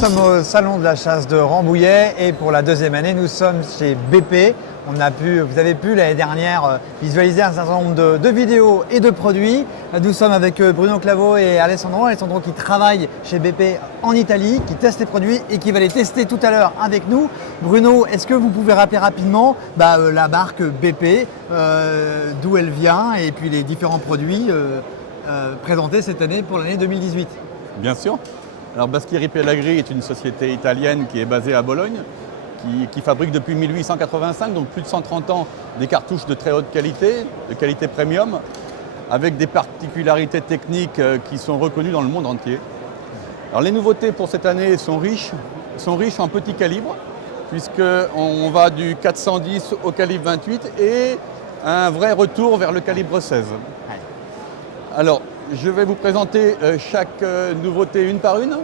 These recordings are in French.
sommes au salon de la chasse de Rambouillet et pour la deuxième année, nous sommes chez BP. Vous avez pu l'année dernière visualiser un certain nombre de vidéos et de produits. Nous sommes avec Bruno Claveau et Alessandro. Alessandro qui travaille chez BP en Italie, qui teste les produits et qui va les tester tout à l'heure avec nous. Bruno, est-ce que vous pouvez rappeler rapidement la marque BP, d'où elle vient et puis les différents produits présentés cette année pour l'année 2018? Bien sûr. Alors Baschieri Pelagri est une société italienne qui est basée à Bologne, qui fabrique depuis 1885, donc plus de 130 ans, des cartouches de très haute qualité, de qualité premium, avec des particularités techniques qui sont reconnues dans le monde entier. Alors les nouveautés pour cette année sont riches en petit calibre, puisqu'on va du 410 au calibre 28 et un vrai retour vers le calibre 16. Alors, je vais vous présenter chaque nouveauté une par une.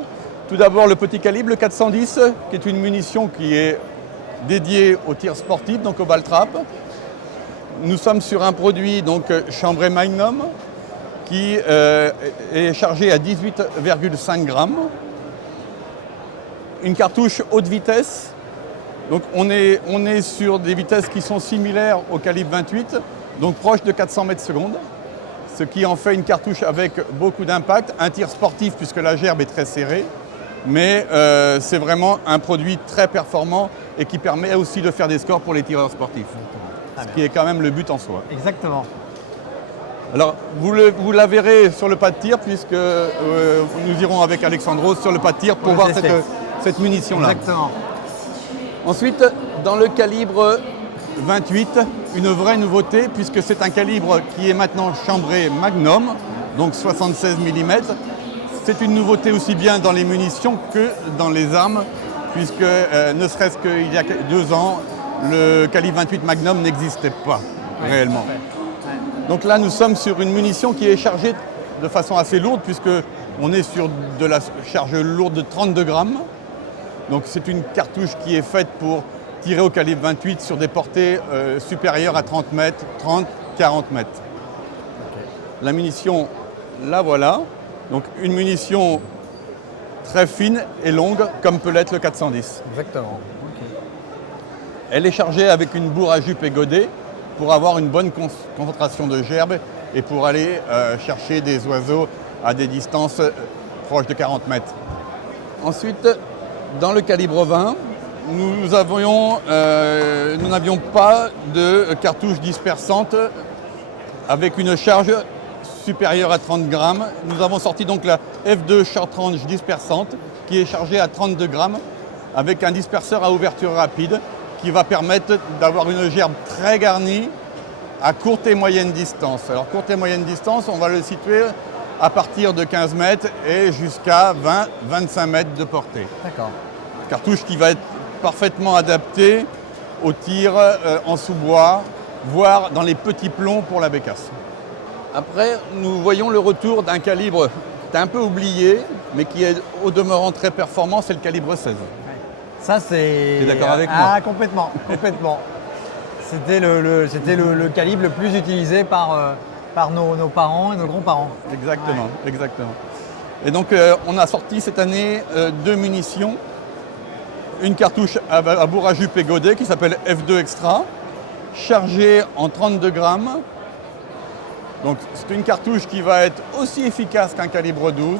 Tout d'abord, le petit calibre, le 410, qui est une munition qui est dédiée au tir sportif, donc au ball trap. Nous sommes sur un produit donc chambré Magnum, qui est chargé à 18,5 grammes. Une cartouche haute vitesse. Donc on est sur des vitesses qui sont similaires au calibre 28, donc proche de 400 mètres secondes. Ce qui en fait une cartouche avec beaucoup d'impact, un tir sportif puisque la gerbe est très serrée, mais c'est vraiment un produit très performant et qui permet aussi de faire des scores pour les tireurs sportifs, ce qui est quand même le but en soi. Exactement. Alors vous la verrez sur le pas de tir puisque nous irons avec Alessandro sur le pas de tir pour voir cette munition-là. Exactement. Ensuite, dans le calibre 28, une vraie nouveauté puisque c'est un calibre qui est maintenant chambré Magnum, donc 76 mm. C'est une nouveauté aussi bien dans les munitions que dans les armes puisque ne serait-ce qu'il y a 2 ans, le calibre 28 Magnum n'existait pas réellement. Donc là nous sommes sur une munition qui est chargée de façon assez lourde puisqu'on est sur de la charge lourde de 32 grammes. Donc c'est une cartouche qui est faite pour tirer au calibre 28 sur des portées supérieures à 30 mètres, 30-40 mètres. La munition, la voilà. Donc une munition très fine et longue, comme peut l'être le 410. Exactement. Elle est chargée avec une bourre à jupe et godet pour avoir une bonne concentration de gerbe et pour aller chercher des oiseaux à des distances proches de 40 mètres. Ensuite, dans le calibre 20, nous n'avions pas de cartouche dispersante avec une charge supérieure à 30 grammes. Nous avons sorti donc la F2 Short Range dispersante qui est chargée à 32 grammes avec un disperseur à ouverture rapide qui va permettre d'avoir une gerbe très garnie à courte et moyenne distance. Alors courte et moyenne distance, on va le situer à partir de 15 mètres et jusqu'à 20-25 mètres de portée. D'accord. Cartouche qui va être parfaitement adaptée au tir en sous-bois, voire dans les petits plombs pour la bécasse. Après, nous voyons le retour d'un calibre qui est un peu oublié, mais qui est au demeurant très performant, c'est le calibre 16. Ça c'est... Tu es d'accord avec moi? Ah, complètement. C'était le calibre le plus utilisé par nos parents et nos grands-parents. Exactement, exactement. Et donc on a sorti cette année 2 munitions. Une cartouche à bourre à jupe et godet qui s'appelle F2 Extra, chargée en 32 grammes. Donc c'est une cartouche qui va être aussi efficace qu'un calibre 12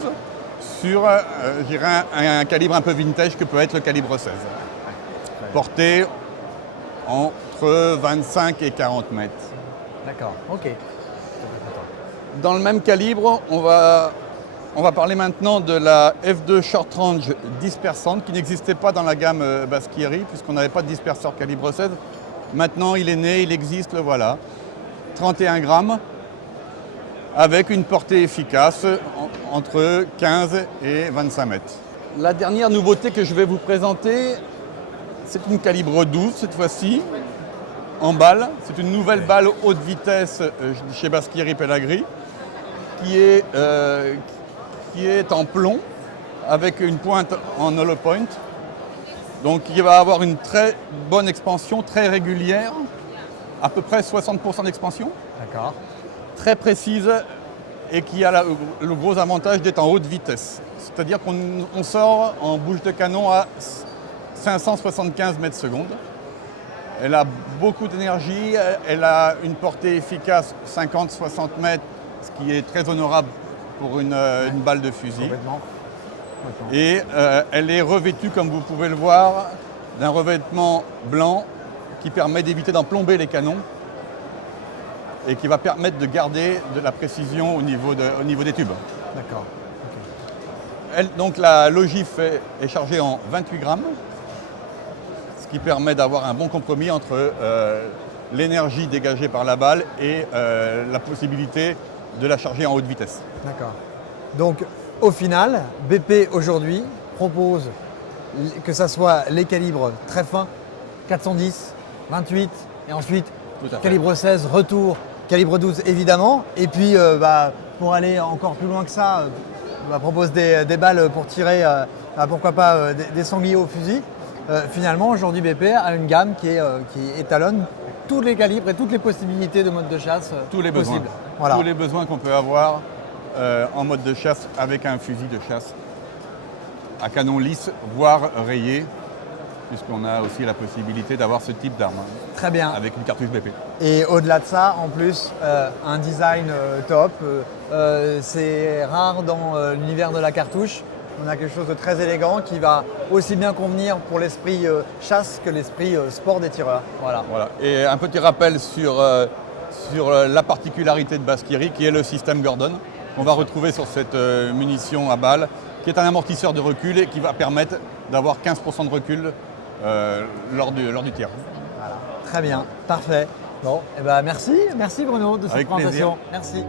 sur un calibre un peu vintage que peut être le calibre 16. Porté entre 25 et 40 mètres. D'accord, ok. Dans le même calibre, on va parler maintenant de la F2 Short Range dispersante qui n'existait pas dans la gamme Baschieri puisqu'on n'avait pas de disperseur calibre 16. Maintenant il est né, il existe, le voilà. 31 grammes avec une portée efficace entre 15 et 25 mètres. La dernière nouveauté que je vais vous présenter, c'est une calibre 12 cette fois-ci, en balle. C'est une nouvelle balle haute vitesse chez Baschieri Pelagri qui est en plomb avec une pointe en hollow point. Donc il va avoir une très bonne expansion, très régulière, à peu près 60% d'expansion. D'accord. Très précise et qui a le gros avantage d'être en haute vitesse. C'est-à-dire qu'on sort en bouche de canon à 575 mètres secondes. Elle a beaucoup d'énergie, elle a une portée efficace 50-60 mètres, ce qui est très honorable pour une balle de fusil. Complètement. Et elle est revêtue, comme vous pouvez le voir, d'un revêtement blanc qui permet d'éviter d'en plomber les canons et qui va permettre de garder de la précision au niveau des tubes. D'accord. Donc la l'ogive est chargée en 28 grammes, ce qui permet d'avoir un bon compromis entre l'énergie dégagée par la balle et la possibilité de la charger en haute vitesse. D'accord. Donc au final, BP aujourd'hui propose que ce soit les calibres très fins, 410, 28 et ensuite Tout à fait. calibre 16, retour, calibre 12 évidemment. Et puis pour aller encore plus loin que ça, on propose des balles pour tirer, pourquoi pas, des sangliers au fusil. Finalement, aujourd'hui, BP a une gamme qui étalonne tous les calibres et toutes les possibilités de mode de chasse Tous les besoins. possibles. Voilà. Tous les besoins qu'on peut avoir en mode de chasse avec un fusil de chasse à canon lisse, voire rayé, puisqu'on a aussi la possibilité d'avoir ce type d'arme Très bien. avec une cartouche BP. Et au-delà de ça, en plus, un design top. C'est rare dans l'univers de la cartouche. On a quelque chose de très élégant qui va aussi bien convenir pour l'esprit chasse que l'esprit sport des tireurs. Voilà. Voilà. Et un petit rappel sur la particularité de Baskiri, qui est le système Gordon, qu'on va retrouver sur cette munition à balles, qui est un amortisseur de recul et qui va permettre d'avoir 15% de recul lors du tir. Voilà. Très bien, parfait. Bon, et merci Bruno de cette Avec présentation. plaisir. Merci.